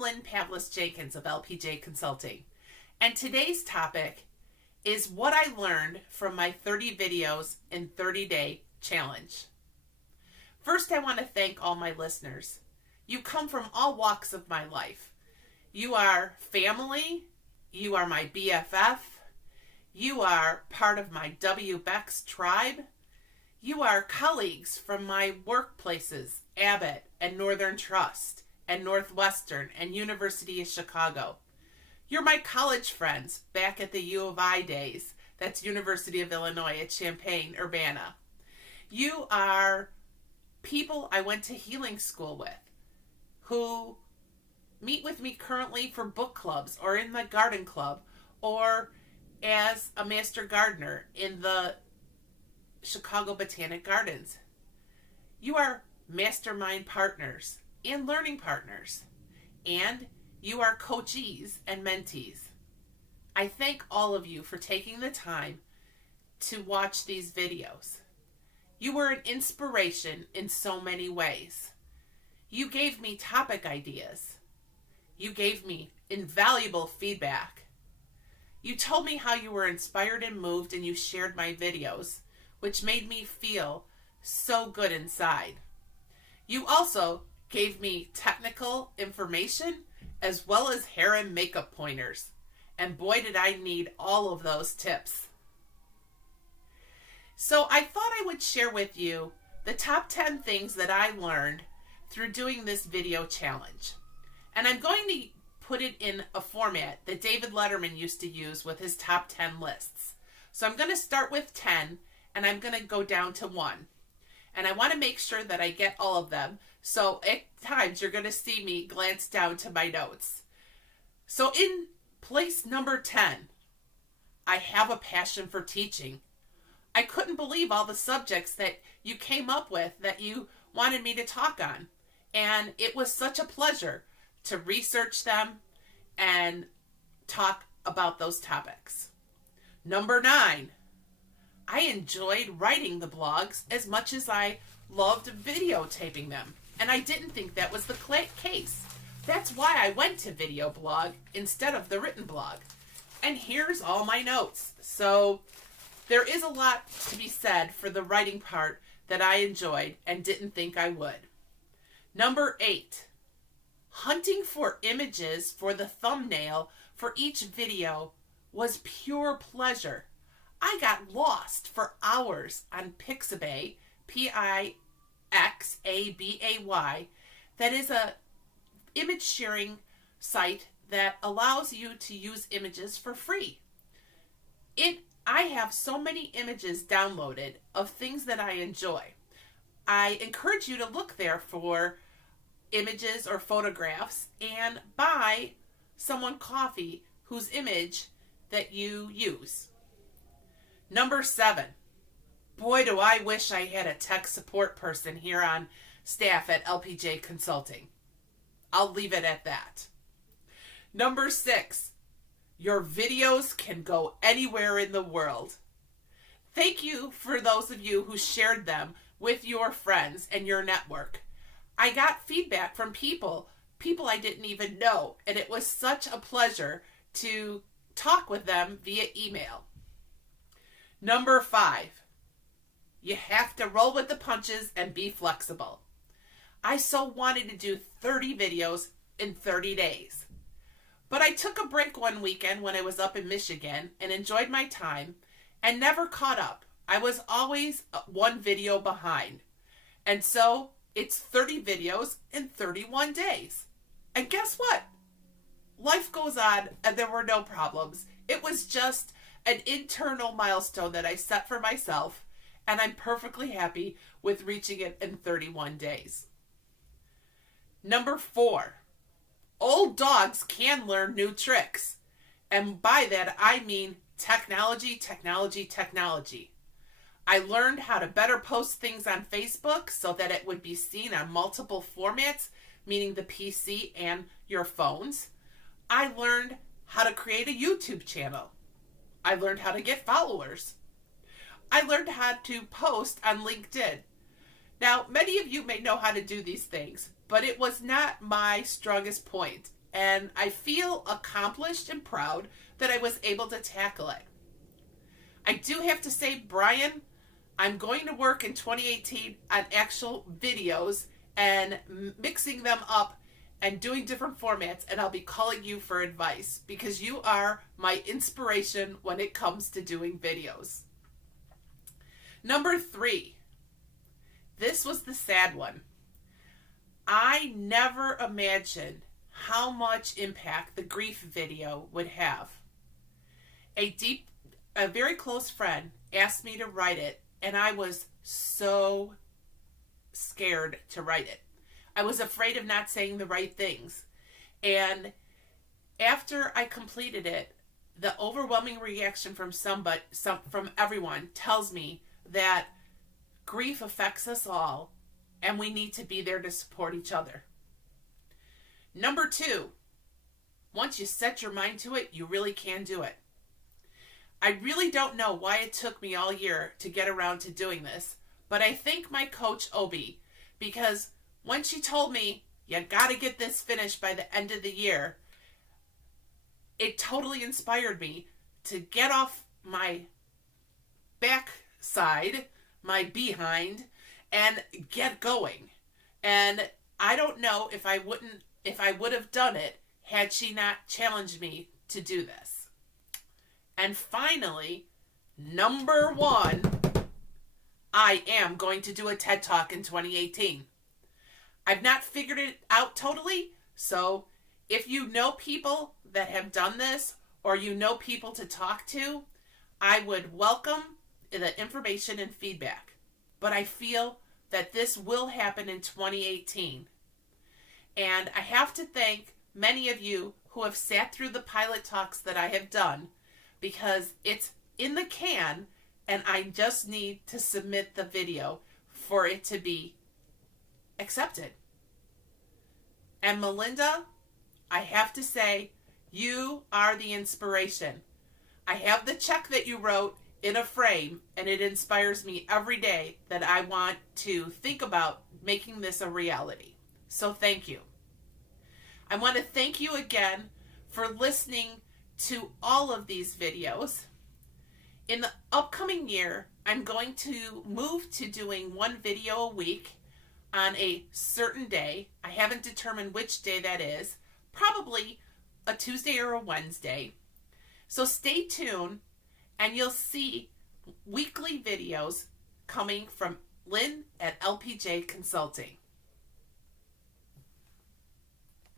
Lynn Pavlis-Jenkins of LPJ Consulting, and today's topic is what I learned from my 30 videos in 30-day challenge. First, I want to thank all my listeners. You come from all walks of my life. You are family, you are my BFF, you are part of my WBEX tribe, you are colleagues from my workplaces, Abbott and Northern Trust and Northwestern and University of Chicago. You're my college friends back at the U of I days. That's University of Illinois at Champaign-Urbana. You are people I went to healing school with who meet with me currently for book clubs or in the garden club or as a master gardener in the Chicago Botanic Gardens. You are mastermind partners and learning partners, and you are coachees and mentees. I thank all of you for taking the time to watch these videos. You were an inspiration in so many ways. You gave me topic ideas. You gave me invaluable feedback. You told me how you were inspired and moved, and you shared my videos, which made me feel so good inside. You also gave me technical information as well as hair and makeup pointers. And boy, did I need all of those tips. So I thought I would share with you the top 10 things that I learned through doing this video challenge. And I'm going to put it in a format that David Letterman used to use with his top 10 lists. So I'm going to start with 10 and I'm going to go down to 1. And I want to make sure that I get all of them. So at times you're going to see me glance down to my notes. So in place number 10, I have a passion for teaching. I couldn't believe all the subjects that you came up with that you wanted me to talk on. And it was such a pleasure to research them and talk about those topics. Number 9, I enjoyed writing the blogs as much as I loved videotaping them. And I didn't think that was the case. That's why I went to video blog instead of the written blog. And here's all my notes. So there is a lot to be said for the writing part that I enjoyed and didn't think I would. Number 8, hunting for images for the thumbnail for each video was pure pleasure. I got lost for hours on Pixabay, Pixabay, that is a image sharing site that allows you to use images for free. I have so many images downloaded of things that I enjoy. I encourage you to look there for images or photographs and buy someone coffee whose image that you use. Number 7, boy, do I wish I had a tech support person here on staff at LPJ Consulting. I'll leave it at that. Number 6, your videos can go anywhere in the world. Thank you for those of you who shared them with your friends and your network. I got feedback from people I didn't even know, and it was such a pleasure to talk with them via email. Number 5, you have to roll with the punches and be flexible. I so wanted to do 30 videos in 30 days. But I took a break one weekend when I was up in Michigan and enjoyed my time and never caught up. I was always one video behind. And so it's 30 videos in 31 days. And guess what? Life goes on and there were no problems. It was just an internal milestone that I set for myself, and I'm perfectly happy with reaching it in 31 days. Number 4, old dogs can learn new tricks. And by that, I mean technology, technology, technology. I learned how to better post things on Facebook so that it would be seen on multiple formats, meaning the PC and your phones. I learned how to create a YouTube channel. I learned how to get followers. I learned how to post on LinkedIn. Now, many of you may know how to do these things, but it was not my strongest point. and I feel accomplished and proud that I was able to tackle it. I do have to say, Brian, I'm going to work in 2018 on actual videos and mixing them up and doing different formats, and I'll be calling you for advice because you are my inspiration when it comes to doing videos. Number 3. This was the sad one. I never imagined how much impact the grief video would have. A very close friend asked me to write it, and I was so scared to write it. I was afraid of not saying the right things. And after I completed it, the overwhelming reaction from from everyone tells me that grief affects us all, and we need to be there to support each other. Number 2, once you set your mind to it, you really can do it. I really don't know why it took me all year to get around to doing this, but I thank my coach, Obi, because when she told me, you gotta get this finished by the end of the year, it totally inspired me to get off my backside, my behind, and get going. And I don't know if I would have done it had she not challenged me to do this. And finally, number 1, I am going to do a TED Talk in 2018. I've not figured it out totally, so if you know people that have done this or you know people to talk to, I would welcome the information and feedback. But I feel that this will happen in 2018. And I have to thank many of you who have sat through the pilot talks that I have done, because it's in the can and I just need to submit the video for it to be accepted. And Melinda, I have to say, you are the inspiration. I have the check that you wrote in a frame, and it inspires me every day that I want to think about making this a reality. So thank you. I want to thank you again for listening to all of these videos. In the upcoming year, I'm going to move to doing 1 video a week on a certain day. I haven't determined which day that is. Probably a Tuesday or a Wednesday. So stay tuned and you'll see weekly videos coming from Lynn at LPJ Consulting.